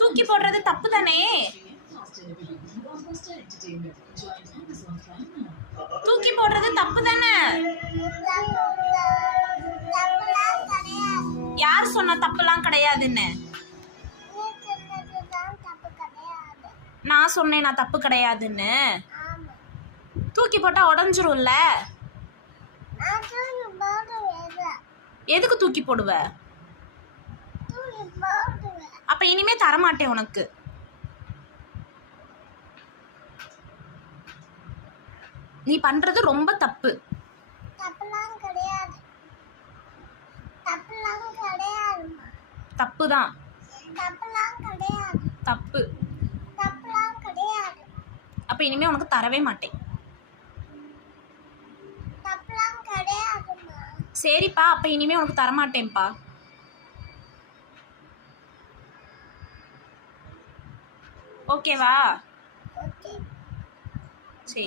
தூக்கி போடுறது தப்பு தானே? தூக்கி போடுறது தப்பு தானே? யார் சொன்னா தப்புலாம் கிடையாதுன்னு? நான் சொன்னேன் நான் தப்பு கிடையாதுன்னு. தூக்கி போட்டா உடஞ்சிரும்ல. எதுக்கு தூக்கி போடுவ? அப்ப இனிமே தரமாட்டேன் உனக்கு. நீ பண்றது ரொம்ப தப்பு. தப்புதான். தப்பு. அப்ப இனிமே உனக்கு தரவே மாட்டேன். சரிப்பா, அப்ப இனிமே உனக்கு தரமாட்டேன்ப்பா. ஓகேவா? சரி.